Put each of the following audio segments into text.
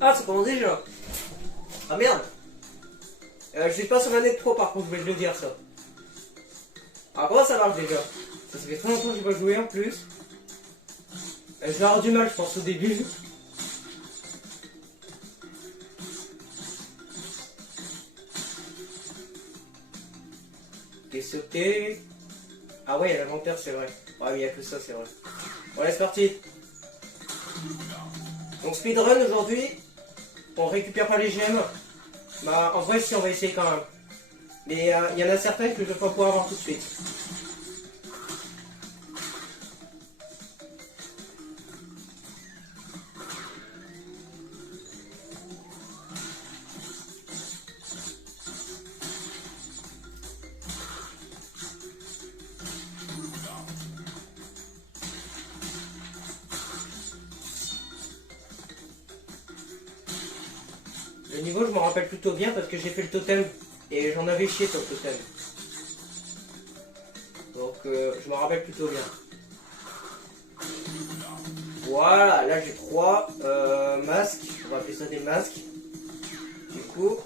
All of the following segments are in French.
Ah, ça commence déjà. Ah merde. Je suis pas sur la net pro par contre, je vais le dire ça. Alors comment ça marche déjà? Ça fait très longtemps que j'ai pas joué en plus. Je vais avoir du mal je pense au début. Ok, sauté. Ah ouais, il y a l'inventaire, c'est vrai. Ah oui, il y a que ça, c'est vrai. Bon, allez, c'est parti. Donc speedrun aujourd'hui, on récupère pas les gemmes. Bah en vrai si on va essayer quand même. Mais il y en a certaines que je vais pas pouvoir avoir tout de suite. Le niveau je m'en rappelle plutôt bien parce que j'ai fait le totem et j'en avais chié sur le totem. Donc je m'en rappelle plutôt bien. Voilà, là j'ai 3 masques, on va appeler ça des masques. Du coup...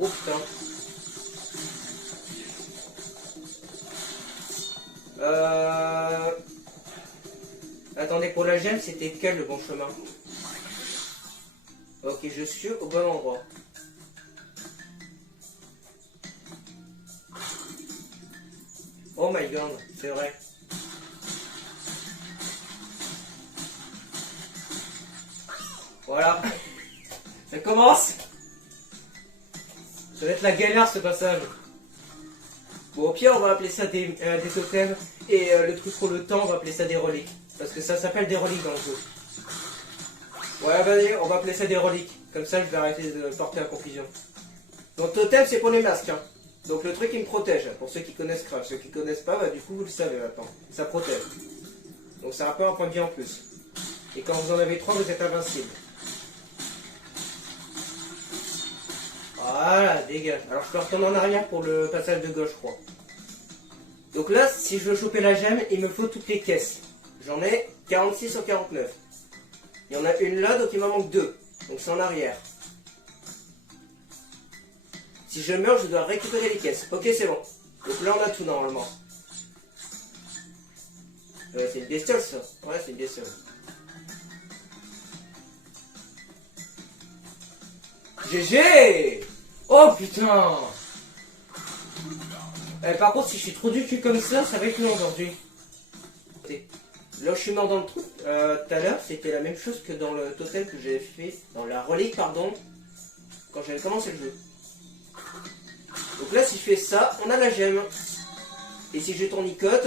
Oh putain. Attendez, pour la gemme c'était quel le bon chemin? Ok, je suis au bon endroit. Oh my god, c'est vrai. Voilà. Ça commence. Ça va être la galère ce passage. Bon, au pire, on va appeler ça des totems. Et le truc pour le temps, on va appeler ça des reliques. Parce que ça s'appelle des reliques dans le jeu. Ouais, vas-y, on va appeler ça des reliques. Comme ça, je vais arrêter de porter à confusion. Donc, totem, c'est pour les masques. Hein. Donc, le truc, il me protège. Pour ceux qui connaissent Crash. Ceux qui connaissent pas, bah, du coup, vous le savez maintenant. Ça protège. Donc, c'est un peu un point de vie en plus. Et quand vous en avez 3, vous êtes invincible. Voilà, dégage. Alors, je peux retourner en arrière pour le passage de gauche, je crois. Donc là, si je veux choper la gemme, il me faut toutes les caisses. J'en ai 46 sur 49. Il y en a une là, donc il m'en manque 2. Donc c'est en arrière. Si je meurs, je dois récupérer les caisses. Ok, c'est bon. Donc là, on a tout normalement. C'est une bestiole, ça. Ouais, c'est une bestiole. GG! Oh putain! Par contre, si je suis trop du cul comme ça va être long aujourd'hui. Là, je suis mort dans le trou. Tout à l'heure, c'était la même chose que dans le totem que j'avais fait, dans la relique, pardon, quand j'avais commencé le jeu. Donc là, si je fais ça, on a la gemme. Et si je tournicote,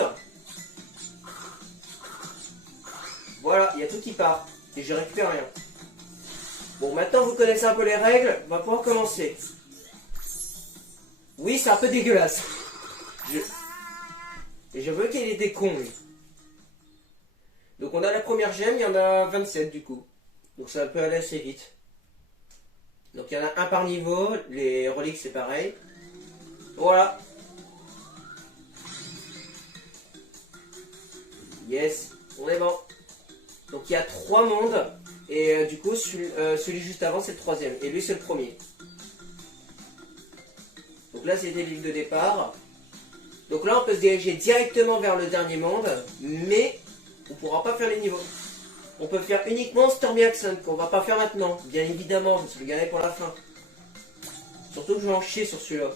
voilà, il y a tout qui part. Et je récupère rien. Bon, maintenant vous connaissez un peu les règles, on va pouvoir commencer. Oui, c'est un peu dégueulasse. Et je veux qu'il était con, lui. Donc on a la première gemme, il y en a 27 du coup. Donc ça peut aller assez vite. Donc il y en a un par niveau, les reliques c'est pareil. Voilà. Yes, on est bon. Donc il y a 3 mondes. Et du coup celui juste avant c'est le 3e. Et lui c'est le premier. Donc là c'est des villes de départ. Donc là on peut se diriger directement vers le dernier monde. Mais on ne pourra pas faire les niveaux. On peut faire uniquement Stormy Accent, qu'on va pas faire maintenant. Bien évidemment, je me suis le garder pour la fin. Surtout que je vais en chier sur celui-là.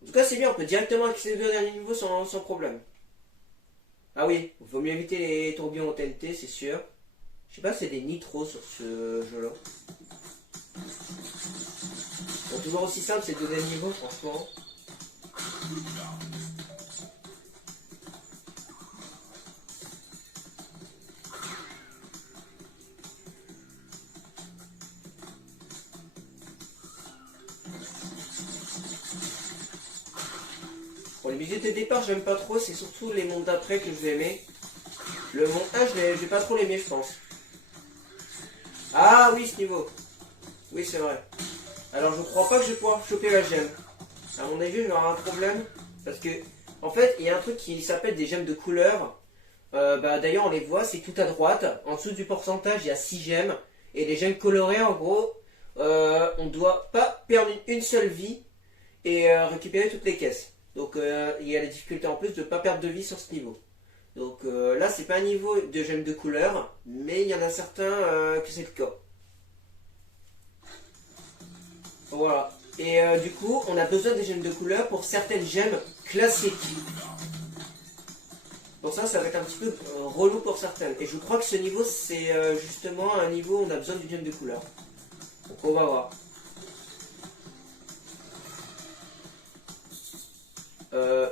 En tout cas, c'est bien, on peut directement accéder au dernier niveau sans problème. Ah oui, il vaut mieux éviter les tourbillons au TNT, c'est sûr. Je sais pas si c'est des nitros sur ce jeu-là. Bon, toujours aussi simple, c'est de donner le niveau, franchement. Bon, les musiques de départ, j'aime pas trop, c'est surtout les mondes d'après que je vais aimer. Le monde 1, je vais pas trop l'aimer, je pense. Ah oui, ce niveau. Oui, c'est vrai. Alors, je crois pas que je vais pouvoir choper la gemme. À mon avis, il y aura un problème. Parce que En fait, il y a un truc qui s'appelle des gemmes de couleur. D'ailleurs, on les voit, c'est tout à droite. En dessous du pourcentage, il y a 6 gemmes. Et les gemmes colorées, en gros, on ne doit pas perdre une seule vie et récupérer toutes les caisses. Donc, il y a la difficulté en plus de ne pas perdre de vie sur ce niveau. Donc là, c'est pas un niveau de gemmes de couleur, mais il y en a certains que c'est le cas. Voilà. Et du coup, on a besoin des gemmes de couleur pour certaines gemmes classiques. Pour ça, ça va être un petit peu relou pour certaines. Et je crois que ce niveau, c'est justement un niveau où on a besoin d'une gemme de couleur. Donc on va voir.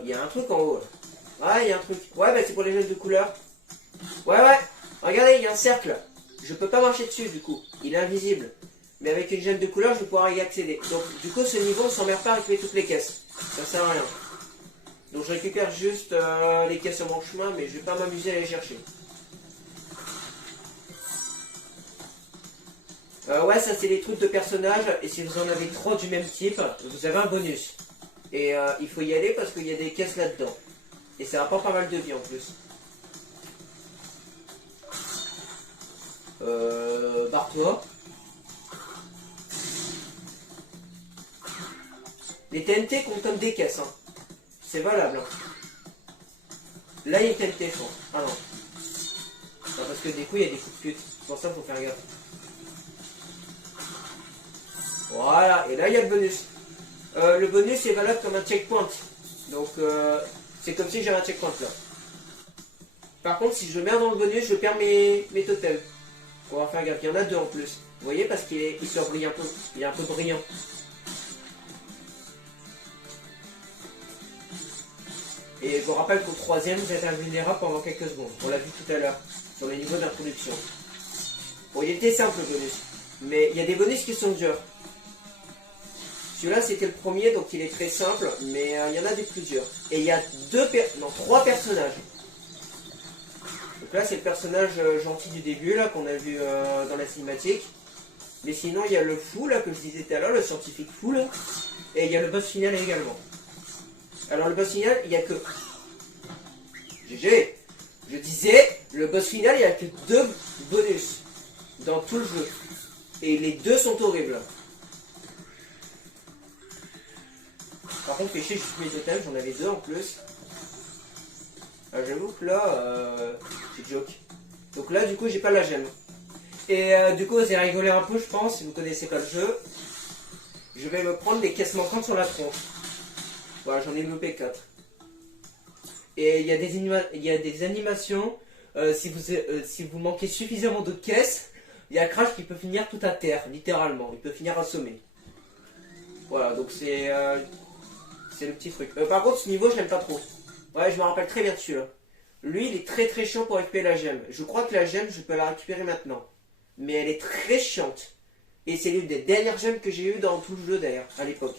Il y a un truc en haut. Là. Ouais, il y a un truc. Ouais, bah c'est pour les gemmes de couleur. Ouais. Regardez, il y a un cercle. Je peux pas marcher dessus du coup. Il est invisible. Mais avec une gemme de couleur, je vais pouvoir y accéder. Donc du coup, ce niveau, on s'emmerde pas à récupérer toutes les caisses. Ça sert à rien. Donc je récupère juste les caisses sur mon chemin, mais je vais pas m'amuser à les chercher. Ouais, ça c'est les trucs de personnages, et si vous en avez trop du même type, vous avez un bonus. Et il faut y aller parce qu'il y a des caisses là-dedans. Et ça rapporte pas mal de vie en plus. Barre-toi. Les TNT comptent comme des caisses, hein. C'est valable. Hein. Là, il y a une TNT, je pense. Ah non. Non, parce que des coups, il y a des coups de pute. C'est pour ça qu'il faut faire gaffe. Voilà, et là, il y a le bonus. Le bonus est valable comme un checkpoint. Donc, c'est comme si j'avais un checkpoint là. Par contre, si je mets dans le bonus, je perds mes totems. On va faire gaffe. Il y en a deux en plus. Vous voyez, parce qu'il se brille un peu. Il est un peu brillant. Et je vous rappelle qu'au troisième, vous êtes invulnérable pendant quelques secondes. On l'a vu tout à l'heure, sur les niveaux d'introduction. Bon, il était simple le bonus. Mais il y a des bonus qui sont durs. Celui-là, c'était le premier, donc il est très simple. Mais il y en a des plus durs. Et il y a trois personnages. Donc là, c'est le personnage gentil du début, là, qu'on a vu dans la cinématique. Mais sinon, il y a le fou, là, que je disais tout à l'heure, le scientifique fou, là. Et il y a le boss final également. Alors le boss final, il n'y a que... GG. Je disais, le boss final, il n'y a que 2 bonus dans tout le jeu. Et les 2 sont horribles. Par contre, péché juste mes totems, j'en avais 2 en plus. J'avoue que là, c'est joke. Donc là, du coup, j'ai pas la gemme. Et du coup, vous allez rigoler un peu, je pense, si vous connaissez pas le jeu. Je vais me prendre des caisses manquantes sur la tronche. Voilà, j'en ai loupé 4. Et il y a des animations. Si vous manquez suffisamment de caisses, il y a Crash qui peut finir tout à terre, littéralement. Il peut finir assommé. Voilà, donc c'est le petit truc. Par contre, ce niveau, je l'aime pas trop. Ouais, je me rappelle très bien de celui-là. Lui, il est très très chiant pour récupérer la gemme. Je crois que la gemme, je peux la récupérer maintenant. Mais elle est très chiante. Et c'est l'une des dernières gemmes que j'ai eues dans tout le jeu d'ailleurs, à l'époque.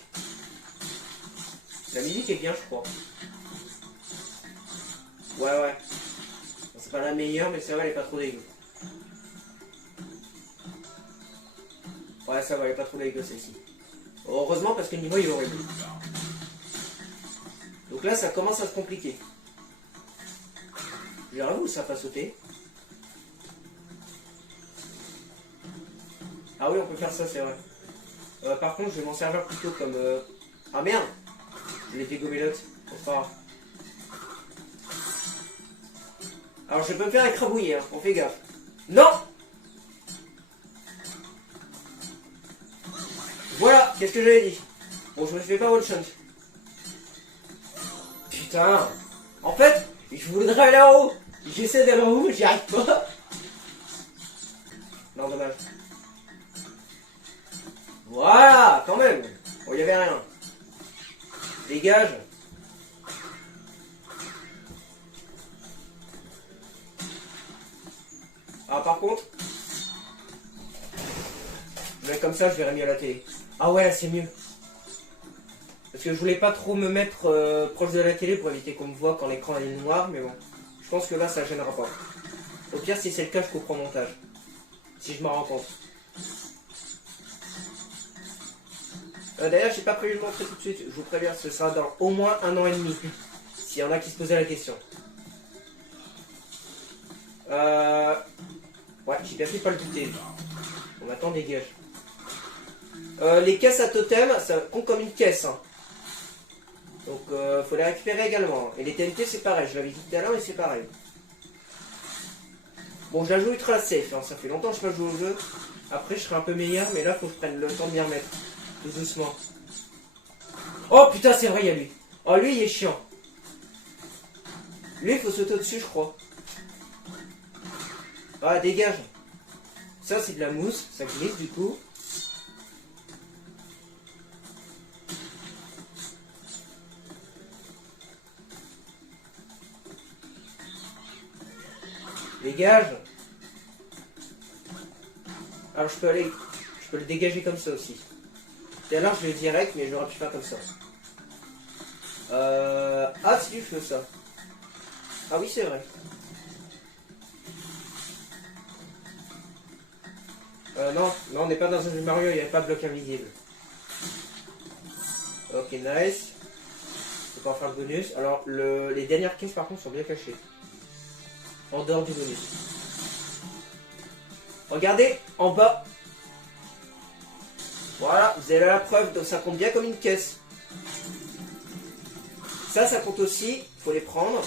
La musique est bien, je crois. Ouais. C'est pas la meilleure, mais ça va, elle est pas trop dégueu. Ouais, ça va, elle est pas trop dégueu celle-ci. Heureusement, parce que le niveau il est horrible. Donc là, ça commence à se compliquer. J'avoue, ça n'a pas sauté. Ah oui, on peut faire ça, c'est vrai. Par contre, je vais m'en servir plutôt comme... Ah merde! Je l'ai dégommé l'autre. C'est pas grave. Alors, je peux me faire écrabouiller, hein. On fait gaffe. Non! Voilà, qu'est-ce que j'avais dit? Bon, je me fais pas one shot. Putain! En fait, je voudrais aller en haut. J'essaie d'aller en haut, mais j'y arrive pas. Non, dommage. Voilà, quand même. Bon, il y avait rien. Dégage. Ah, par contre, mais comme ça, je verrai mieux à la télé. Ah ouais, c'est mieux. Parce que je voulais pas trop me mettre proche de la télé pour éviter qu'on me voit quand l'écran est noir, mais bon. Je pense que là, ça gênera pas. Au pire, si c'est le cas, je coupe en montage. Si je m'en rends compte. D'ailleurs, j'ai pas prévu de montrer tout de suite. Je vous préviens, ce sera dans au moins 1 an et demi. S'il y en a qui se posaient la question. Ouais, j'ai bien fait de pas le douter. Bon, maintenant, dégage. Les caisses à totem, ça compte comme une caisse. Hein. Donc, faut les récupérer également. Et les TNT, c'est pareil. Je l'avais dit tout à l'heure, mais c'est pareil. Bon, je la joue ultra safe. Hein. Ça fait longtemps que je n'ai pas joué au jeu. Après, je serai un peu meilleur, mais là, faut que je prenne le temps de m'y remettre. Tout doucement. Oh putain, c'est vrai, il y a lui. Oh, lui, il est chiant. Lui, il faut sauter au-dessus, je crois. Ah, dégage. Ça, c'est de la mousse. Ça glisse, du coup. Dégage. Alors, je peux le dégager comme ça aussi. Tout à l'heure, je l'ai direct, mais j'aurais pu faire comme ça. Ah, c'est du feu, ça. Ah oui, c'est vrai. Non, on n'est pas dans un jeu Mario, il n'y avait pas de bloc invisible. Ok, nice. On va faire le bonus. Alors, les dernières caisses, par contre, sont bien cachées. En dehors du bonus. Regardez, en bas. Voilà, vous avez la preuve, donc ça compte bien comme une caisse. Ça compte aussi, il faut les prendre.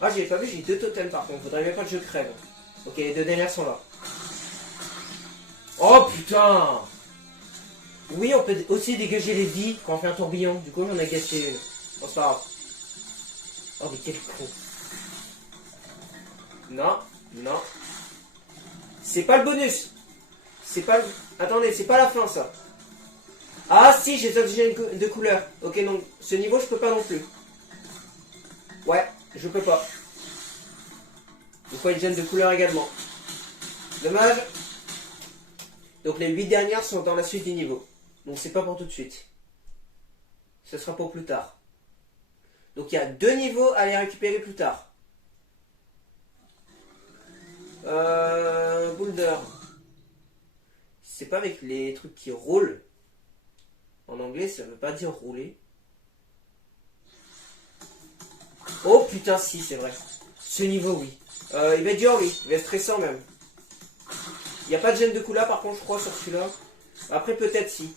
Ah, j'ai pas vu, j'ai 2 totems par contre, faudrait même pas que je crève. Ok, les 2 dernières sont là. Oh putain! Oui, on peut aussi dégager les vies quand on fait un tourbillon. Du coup, j'en ai gâché une. Bon, c'est pas grave. Oh, mais quel con. Non, non. C'est pas le bonus. C'est pas le... Attendez, c'est pas la fin, ça. Ah, si, j'ai des objets de couleur. Ok, donc, ce niveau, je peux pas non plus. Ouais, je peux pas. Il faut une gemme de couleur également. Dommage. Donc, les 8 dernières sont dans la suite du niveau. Donc, c'est pas pour tout de suite. Ce sera pour plus tard. Donc, il y a 2 niveaux à les récupérer plus tard. Boulder. C'est pas avec les trucs qui roulent. En anglais, ça veut pas dire rouler. Oh putain, si, c'est vrai. Ce niveau, oui. Il va être dur, oui. Il va être stressant, même. Il n'y a pas de gemme de couleur, par contre, je crois, sur celui-là. Après, peut-être si.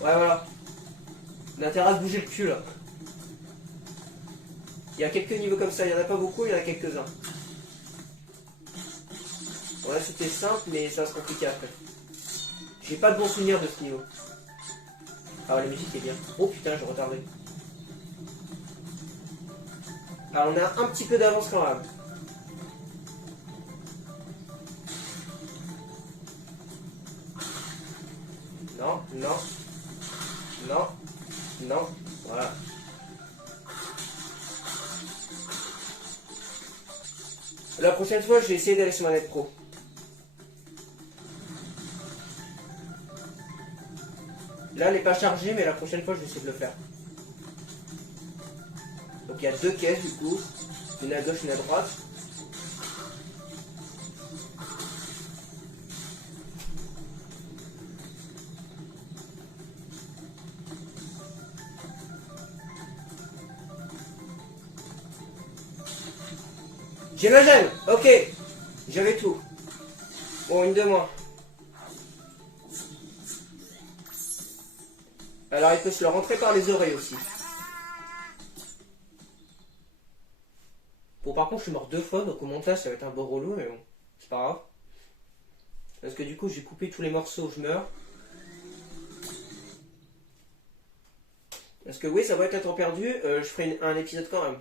Ouais, voilà. On a intérêt à se bouger le cul, là. Il y a quelques niveaux comme ça. Il n'y en a pas beaucoup, il y en a quelques-uns. Bon, là, c'était simple, mais ça va se compliquer après. J'ai pas de bons souvenirs de ce niveau. Ah, la musique est bien. Oh putain, j'ai retardé. Alors, on a un petit peu d'avance quand même. Non, non. Non. Non. Voilà. La prochaine fois, je vais essayer d'aller sur manette pro. Là, elle n'est pas chargée, mais la prochaine fois, je vais essayer de le faire. Donc, il y a 2 caisses, du coup. Une à gauche, une à droite. J'ai ma gemme. Ok. J'avais tout. Bon, une de moins. Alors, il peut se le rentrer par les oreilles aussi. Bon, par contre, je suis mort 2 fois, donc au montage, ça va être un beau relou, mais bon, c'est pas grave. Parce que du coup, j'ai coupé tous les morceaux où je meurs. Parce que oui, ça va être un temps perdu, je ferai un épisode quand même.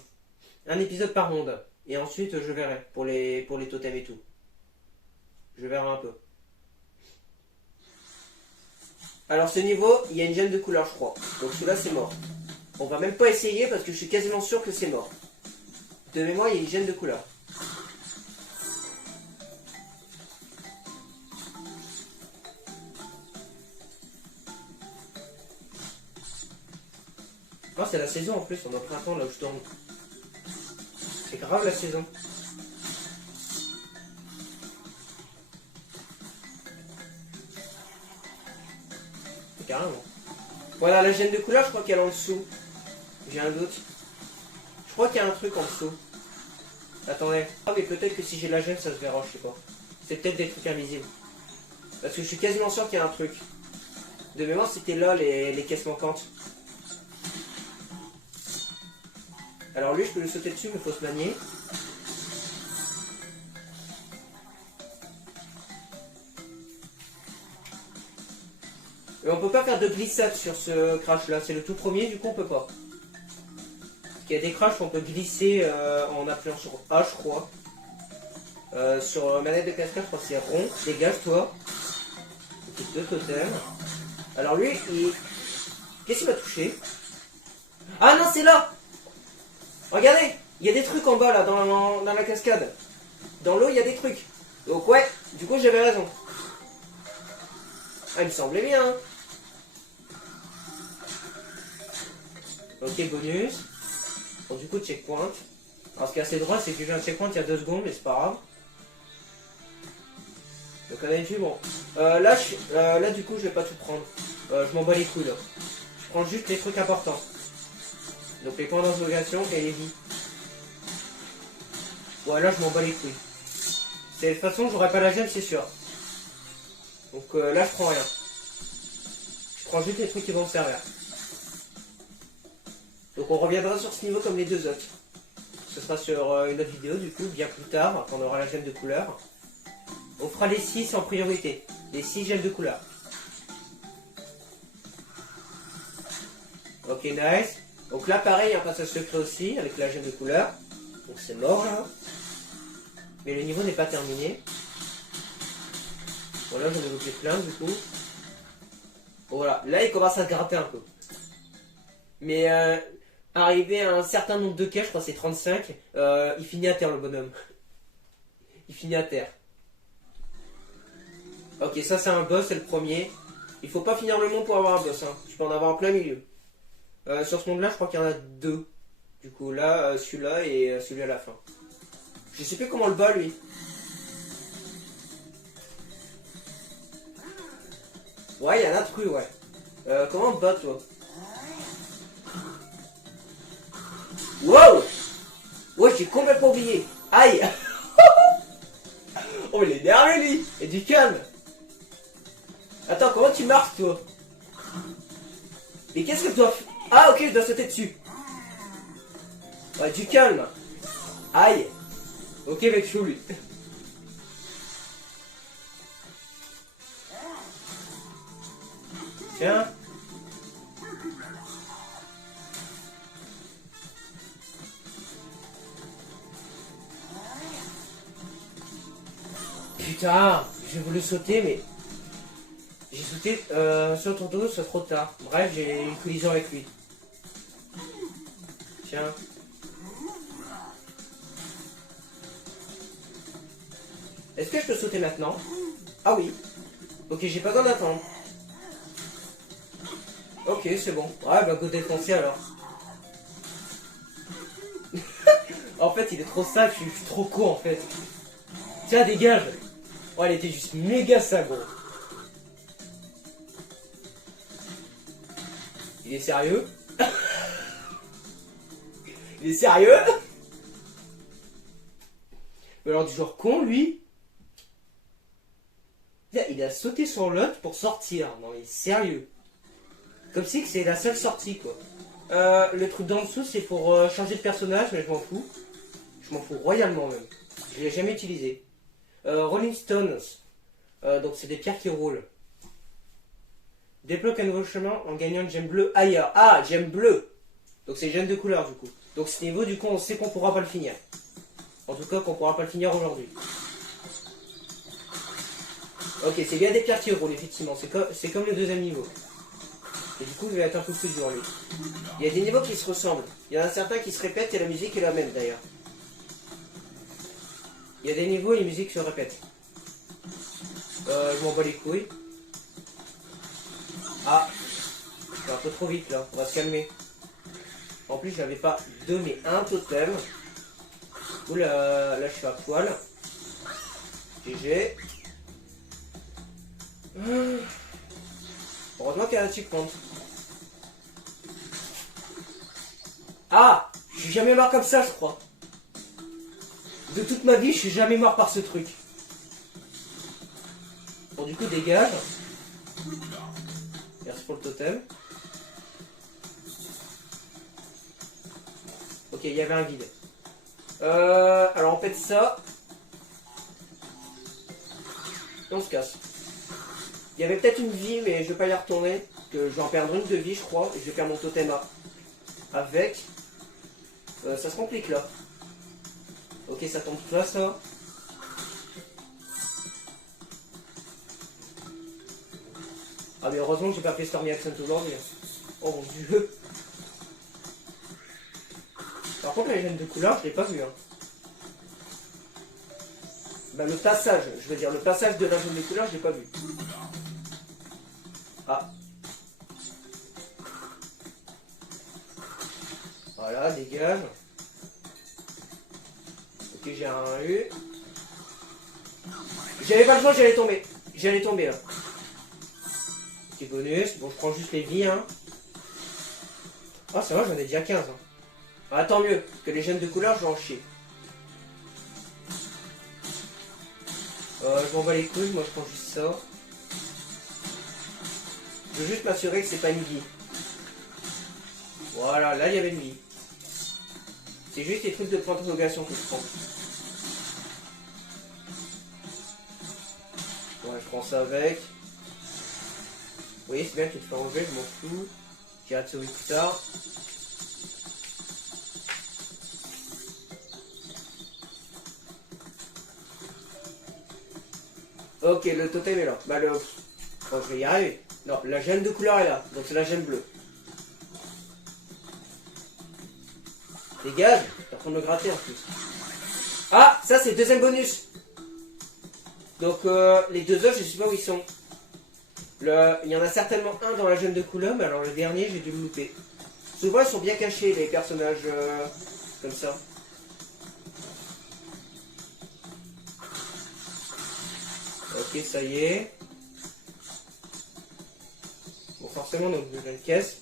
Un épisode par monde. Et ensuite, je verrai pour les totems et tout. Je verrai un peu. Alors, ce niveau, il y a une gemme de couleur, je crois. Donc, celui-là, c'est mort. On va même pas essayer parce que je suis quasiment sûr que c'est mort. De mémoire, il y a une gemme de couleur. Oh, c'est la saison en plus, on est en printemps là où je tourne. C'est grave la saison. carrément. Voilà, la gemme de couleur, je crois qu'elle est en dessous. J'ai un doute. Je crois qu'il y a un truc en dessous. Attendez. Ah mais peut-être que si j'ai la gemme, ça se verra, je sais pas. C'est peut-être des trucs invisibles. Parce que je suis quasiment sûr qu'il y a un truc. De mémoire, c'était là les caisses manquantes. Alors lui, je peux le sauter dessus, mais il faut se manier. Et on peut pas faire de glissade sur ce crash là, c'est le tout premier, du coup on peut pas. Parce qu'il y a des crashs qu'on peut glisser en appuyant sur A, je crois. Sur manette de cascade, je crois que c'est rond. Dégage-toi. C'est deux totems. Alors lui, il... Qu'est-ce qu'il va toucher? Ah non, c'est là! Regardez, il y a des trucs en bas là, dans la cascade. Dans l'eau, il y a des trucs. Donc ouais, du coup j'avais raison. Ah, il me semblait bien. Hein. Ok, bonus. Bon, du coup, checkpoint. Alors, ce qui est assez drôle, c'est que j'ai un checkpoint il y a 2 secondes, mais c'est pas grave. Donc, on a vu, bon. Là, du coup, je vais pas tout prendre. Je m'en bats les couilles, là. Je prends juste les trucs importants. Donc, les points d'interrogation et les vies. Ouais, là, je m'en bats les couilles. De toute façon, j'aurai pas la gemme, c'est sûr. Donc, là, je prends rien. Je prends juste les trucs qui vont me servir. Donc on reviendra sur ce niveau comme les 2 autres. Ce sera sur une autre vidéo du coup, bien plus tard, quand on aura la gemme de couleur. On fera les 6 en priorité. Les 6 gemmes de couleur. Ok, nice. Donc là pareil, un passage secret aussi, avec la gemme de couleur. Donc c'est mort là. Mais le niveau n'est pas terminé. Voilà, j'en ai loupé plein du coup. Voilà, là il commence à se gratter un peu. Mais arrivé à un certain nombre de cas, je crois que c'est 35, il finit à terre le bonhomme. Il finit à terre. Ok, ça c'est un boss, c'est le premier. Il faut pas finir le monde pour avoir un boss, hein. Je peux en avoir en plein milieu. Sur ce monde-là, je crois qu'il y en a 2. Du coup, là, celui-là et celui à la fin. Je sais plus comment le bat, lui. Ouais, il y a un intrus, ouais. Comment on bat, toi? Wow! Ouais, j'ai complètement oublié. Aïe! Oh, il est énervé, lui! Et du calme! Attends, comment tu marches, toi? Mais qu'est-ce que tu dois faire? Ah, ok, je dois sauter dessus. Ouais, du calme. Aïe! Ok, mec, chaud, lui. Tiens. Putain, j'ai voulu sauter, mais j'ai sauté sur ton dos, c'est trop tard. Bref, j'ai une collision avec lui. Tiens. Est-ce que je peux sauter maintenant? Ah oui. Ok, j'ai pas besoin d'attendre. Ok, c'est bon. Ouais, bah go défoncer alors. En fait, il est trop sale, je suis trop con en fait. Tiens, dégage. Oh, elle était juste méga sale, gros. Il est sérieux? Il est sérieux? Mais alors, du genre con, lui. Il a sauté sur l'autre pour sortir. Non, il est sérieux. Comme si c'est la seule sortie, quoi. Le truc d'en dessous, c'est pour changer de personnage, mais je m'en fous. Je m'en fous royalement, même. Je l'ai jamais utilisé. Rolling Stones. Donc, c'est des pierres qui roulent. Débloque un nouveau chemin en gagnant une gemme bleue ailleurs. Ah, gemme bleue. Donc, c'est gemme de couleur, du coup. Donc, ce niveau, du coup, on sait qu'on pourra pas le finir. En tout cas, qu'on pourra pas le finir aujourd'hui. Ok, c'est bien des pierres qui roulent, effectivement. C'est comme le deuxième niveau. Et du coup, il va être un peu plus dur, lui. Il y a des niveaux qui se ressemblent. Il y en a certains qui se répètent et la musique est la même, d'ailleurs. Il y a des niveaux et les musiques se répètent. Je m'en bats les couilles. Ah, c'est un peu trop vite, là. On va se calmer. En plus, je n'avais pas 2, mais un totem. Oula, là, je suis à poil. GG. Bon, Heureusement qu'il y a un checkpoint. Ah, je suis jamais mort comme ça, je crois. De toute ma vie, je suis jamais mort par ce truc. Bon, du coup, dégage. Merci pour le totem. Ok, il y avait un vide. Alors on pète ça. Et on se casse. Il y avait peut-être une vie, mais je vais pas y retourner. Que je vais en perdre une de vie, je crois. Et je vais faire mon totem A. Avec. Ça se complique là. Ok, ça tombe là, ça. Ah, mais heureusement que j'ai pas fait Stormy Accent aujourd'hui. Oh mon dieu. Par contre, la gêne de couleur, je l'ai pas vu. Hein. Bah, le passage, je veux dire, le passage de la gêne de couleur, je l'ai pas vu. Ah. Voilà, dégage. Ok, j'ai un U. J'avais pas le choix, j'allais tomber. J'allais tomber là. Ok, bonus. Bon, je prends juste les vies. Hein. Ah, ça va, j'en ai déjà 15. Hein. Ah, tant mieux, que les gènes de couleur, je vais en chier. Je m'en bats les couilles, moi je prends juste ça. Je veux juste m'assurer que c'est pas une vie. Voilà, là il y avait une vie. C'est juste les trucs de point d'interrogation que je prends. Ouais, je prends ça avec. Oui, c'est bien que tu te fais enlever, je m'en fous. J'irai te sauver plus tard. Ok, le totem est là. Bah le... Oh, je vais y arriver. Non, la gemme de couleur est là. Donc c'est la gemme bleue. Dégage. T'es en train de me gratter en plus. Ah, ça c'est le deuxième bonus. Donc les deux autres, je sais pas où ils sont. Il y en a certainement un dans la gemme de couleur, mais alors le dernier, j'ai dû le louper. Souvent, ils sont bien cachés, les personnages comme ça. Ok, ça y est. Bon, forcément, on a ouvert une caisse.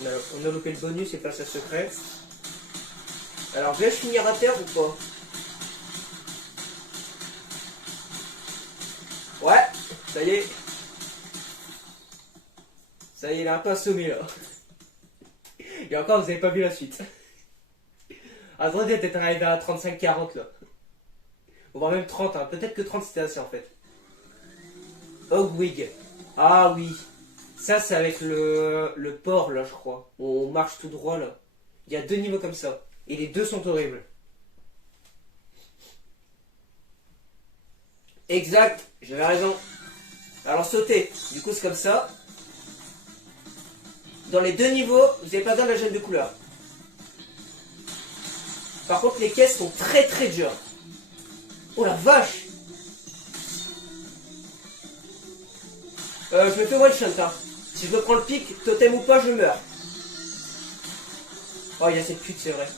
On a loupé le bonus et passage secret. Alors, vais-je finir à terre ou pas? Ouais, ça y est. Ça y est, il a un peu assommé là. Et encore, vous avez pas vu la suite. Attendez, peut-être arrivé à 35-40 là. On va même 30, hein. Peut-être que 30 c'était assez en fait. Hogwig. Ah oui. Ça c'est avec le port là je crois. On marche tout droit là. Il y a deux niveaux comme ça. Et les deux sont horribles. Exact, j'avais raison. Alors sauter. Du coup c'est comme ça. Dans les deux niveaux, vous n'avez pas besoin de la gemme de couleur. Par contre les caisses sont très très dures. Oh la vache! Je me fais one shot hein. Si je me prends le pic, totem ou pas, je meurs. Oh, il y a cette pute, c'est vrai.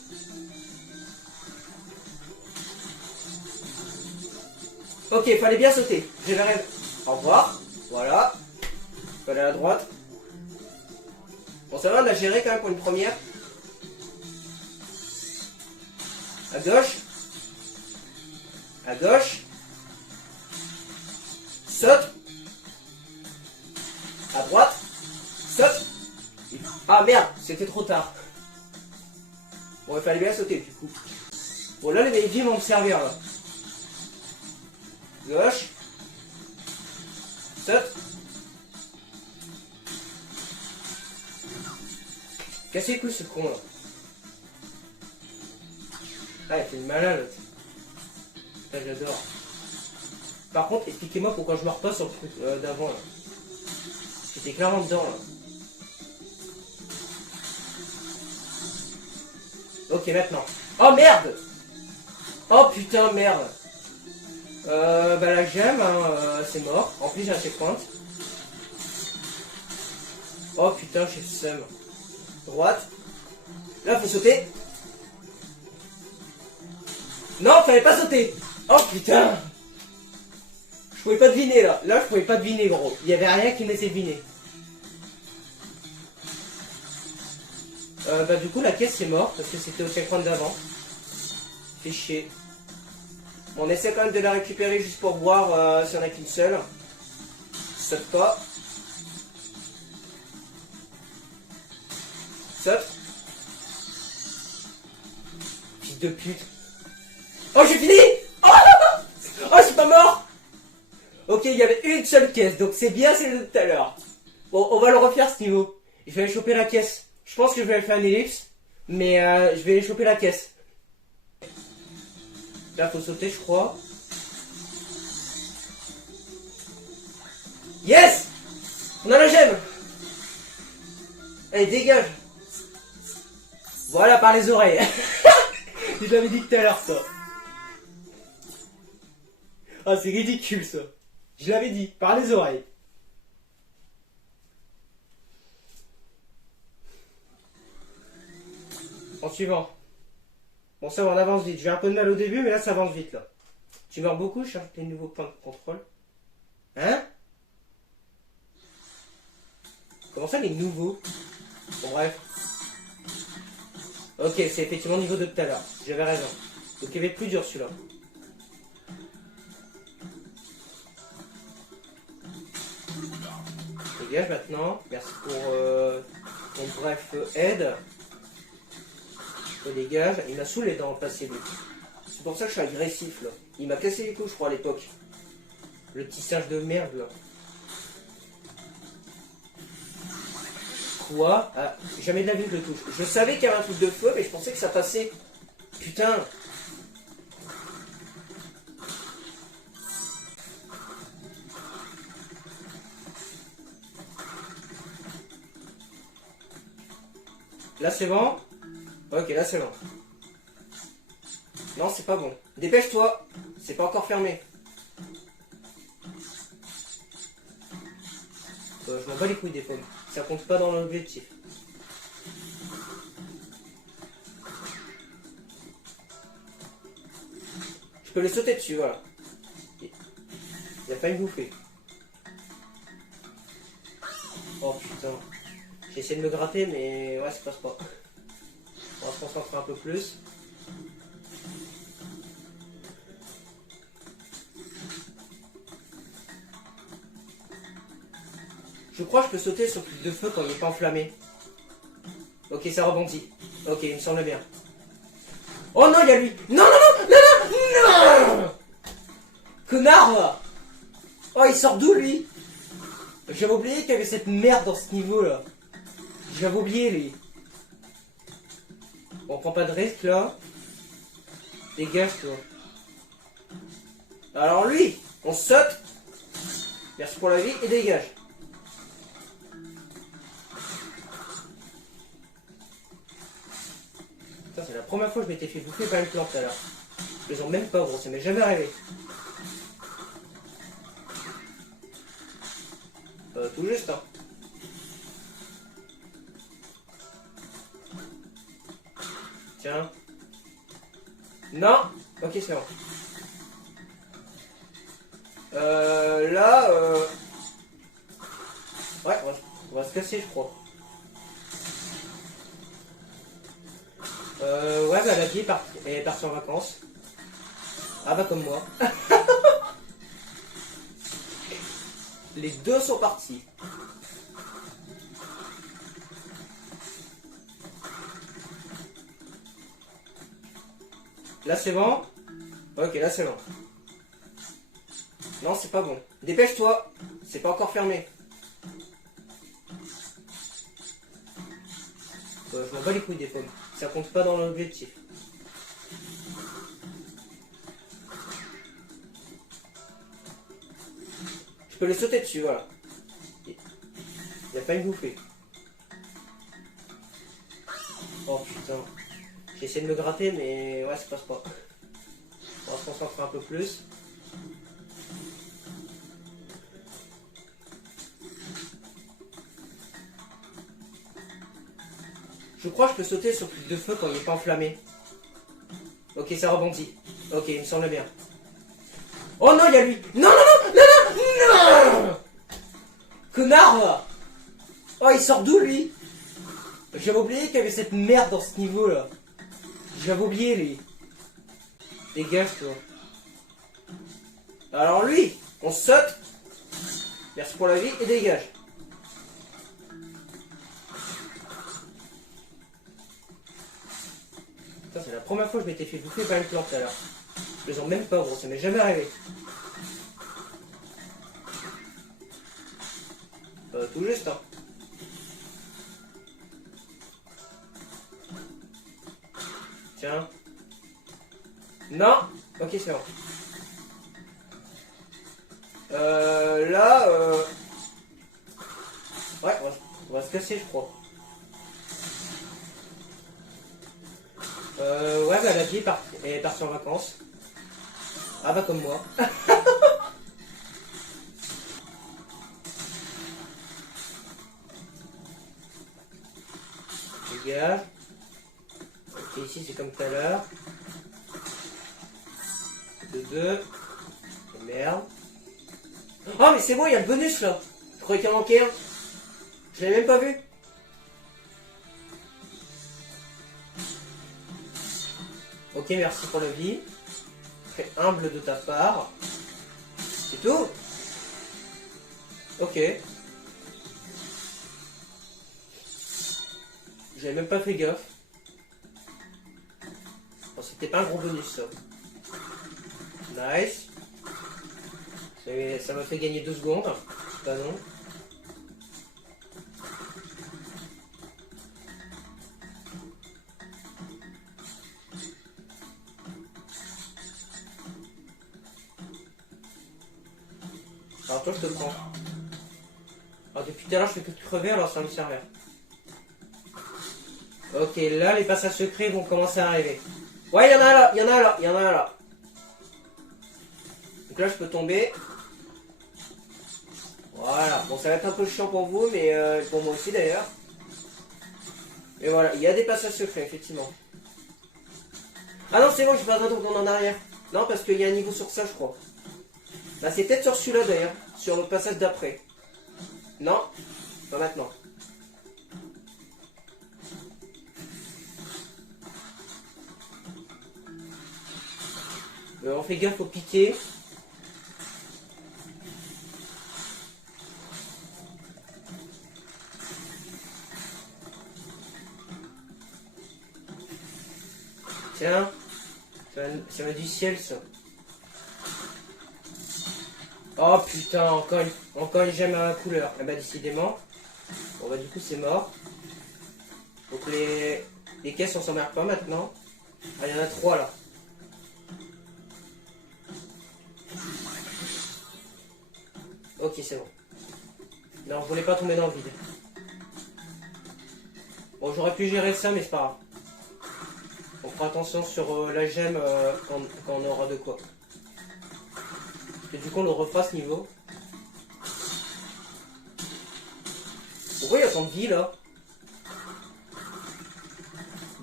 Ok, fallait bien sauter. Je vais rêver. Au revoir. Voilà. Fallait à la droite. Bon, ça va, on a géré quand même pour une première. À gauche. À gauche. Saute. À droite. Saute. Ah merde, c'était trop tard. Bon, il fallait bien sauter du coup. Bon, là, les vies vont me servir là. Gauche. Saute. Cassez les couilles ce con là. Ah, il fait une malade l'autre. Ah, j'adore. Par contre, expliquez-moi pourquoi je meurs pas sur le truc d'avant là. J'étais clairement dedans là. Ok, maintenant. Oh merde! Oh putain, merde! Bah la gemme, hein, c'est mort. En plus, j'ai un checkpoint. Oh putain, j'ai le seum. Droite. Là, faut sauter. Non, fallait pas sauter. Oh putain. Je pouvais pas deviner là. Là, je pouvais pas deviner, gros. Il y avait rien qui me laissait deviner. Bah du coup la caisse est morte parce que c'était au checkpoint d'avant. Fait chier. Bon, on essaie quand même de la récupérer juste pour voir s'il n'y en a qu'une seule. Saute pas. Saute. Fils de pute. Oh, j'ai fini. Oh, je suis pas mort. Ok, il y avait une seule caisse, donc c'est bien celle de tout à l'heure. Bon, on va le refaire ce niveau. Je vais aller choper la caisse. Je pense que je vais aller faire une ellipse, mais je vais aller choper la caisse. Là, faut sauter, je crois. Yes! On a la gemme! Allez, dégage! Voilà, par les oreilles. Je l'avais dit tout à l'heure, ça. Ah, c'est ridicule, ça. Je l'avais dit, par les oreilles. En suivant. Bon, ça va, on avance vite. J'ai un peu de mal au début, mais là, ça avance vite, là. Tu meurs beaucoup, je cherche tes nouveaux points de contrôle. Hein? Comment ça, les nouveaux? Bon, bref. Ok, c'est effectivement le niveau de tout à l'heure. J'avais raison. Donc, il y avait plus dur, celui-là. Dégage maintenant. Merci pour ton bref aide. Je dégage. Il m'a saoulé dans le passé, lui. C'est pour ça que je suis agressif, là. Il m'a cassé les couilles, je crois, à l'époque. Le petit singe de merde, là. Quoi? Ah, jamais de la vie que je le touche. Je savais qu'il y avait un truc de feu, mais je pensais que ça passait. Putain. Là, c'est bon? Ok, là, c'est bon. Non, c'est pas bon. Dépêche-toi. C'est pas encore fermé. Je m'en bats les couilles des pommes. Ça compte pas dans l'objectif. Je peux le sauter dessus, voilà. Il a pas une bouffée. Oh putain. J'ai essayé de me gratter, mais ouais, ça passe pas. On va se concentrer un peu plus. Je crois que je peux sauter sur le truc de feu quand il n'est pas enflammé. Ok, ça rebondit. Ok, il me semble bien. Oh non, il y a lui. Non, non, non, non, non, non. Connard, là. Oh, il sort d'où, lui? J'avais oublié qu'il y avait cette merde dans ce niveau-là. J'avais oublié, lui. Bon, on prend pas de risque, là. Dégage, toi. Alors, lui, on saute. Merci pour la vie et dégage. C'est la première fois que je m'étais fait bouffer par une plante à l'heure. Je les en même pas, gros, ça m'est jamais arrivé. Tout juste, hein. Tiens. Non. Ok, c'est bon. Là, ouais, on va se casser, je crois. Ouais, bah la vie est partie en vacances. Ah bah comme moi. Les deux sont partis. Là c'est bon? Ok, là c'est bon. Non, c'est pas bon. Dépêche-toi. C'est pas encore fermé. Je m'en bats les couilles des pommes. Ça compte pas dans l'objectif. Je peux le sauter dessus, voilà. Il a pas une bouffée. Oh putain. J'ai essayé de me gratter, mais ouais, ça passe pas. On va se concentrer un peu plus. Je crois que je peux sauter sur le truc de feu quand il n'est pas enflammé. Ok, ça rebondit. Ok, il me semble bien. Oh non, il y a lui. Non, non, non, non, non, non. Connard, là. Oh, il sort d'où, lui? J'avais oublié qu'il y avait cette merde dans ce niveau là. J'avais oublié les... Dégage toi. Alors lui, on saute. Merci pour la vie et dégage. Putain, c'est la première fois que je m'étais fait bouffer par une plante tout à l'heure. Je les en même pas gros, ça m'est jamais arrivé. Tout juste hein. Tiens. Non. Ok, c'est bon. Là, ouais, on va se casser, je crois. Ouais, bah la vie est partie en vacances. Ah bah comme moi. Dégage. Ok, ici c'est comme tout à l'heure. De 2. Merde. Oh mais c'est bon, il y a le bonus là. Je croyais qu'il y en manquait un. Je l'avais même pas vu. Ok, merci pour la vie. Très humble de ta part. C'est tout. Ok. J'avais même pas fait gaffe. Bon, c'était pas un gros bonus ça. Nice. Ça m'a fait gagner 2 secondes. Pas non. Alors toi je te prends. Alors depuis tout à l'heure je fais que crever alors ça va me servir. Ok, là les passages secrets vont commencer à arriver. Ouais, il y en a un là, il y en a un là, il y en a un là. Donc là je peux tomber. Voilà, bon ça va être un peu chiant pour vous, mais pour moi aussi d'ailleurs. Et voilà, il y a des passages secrets, effectivement. Ah non, c'est bon, je vais pas retourner en arrière. Non, parce qu'il y a un niveau sur ça, je crois. Bah c'est peut-être sur celui-là d'ailleurs, sur le passage d'après. Non, pas maintenant. On fait gaffe au piqué. Tiens, ça va du ciel ça. Oh putain, encore une gemme à la couleur. Ah bah décidément. Bon bah du coup c'est mort. Donc les caisses on s'en merde pas maintenant. Ah il y en a 3 là. Ok c'est bon. Non je voulais pas tomber dans le vide. Bon j'aurais pu gérer ça mais c'est pas grave. On fera attention sur la gemme quand on aura de quoi. Parce que du coup on le refera ce niveau. Pourquoi il y a tant de vie là?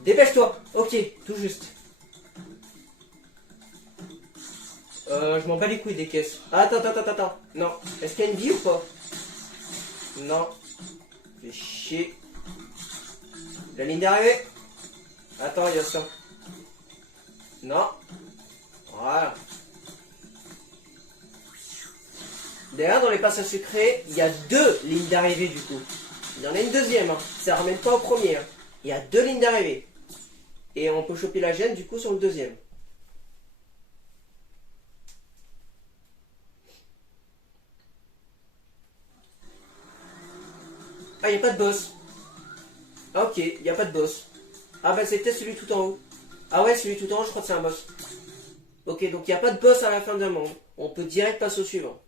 Dépêche-toi. Ok, tout juste. Je m'en bats les couilles des caisses. Attends. Non. Est-ce qu'il y a une vie ou pas? Non. Fais chier. La ligne d'arrivée. Attends, il y a ça. Non. Voilà. Derrière, dans les passages secrets, il y a 2 lignes d'arrivée du coup. Il y en a une deuxième. Hein. Ça ne ramène pas au premier. Hein. Il y a 2 lignes d'arrivée. Et on peut choper la gemme du coup sur le deuxième. Ah, il n'y a pas de boss. Ah, ok, il n'y a pas de boss. Ah, bah c'est peut-être celui tout en haut. Ah ouais, celui tout en haut, je crois que c'est un boss. Ok, donc il n'y a pas de boss à la fin d'un monde. On peut direct passer au suivant.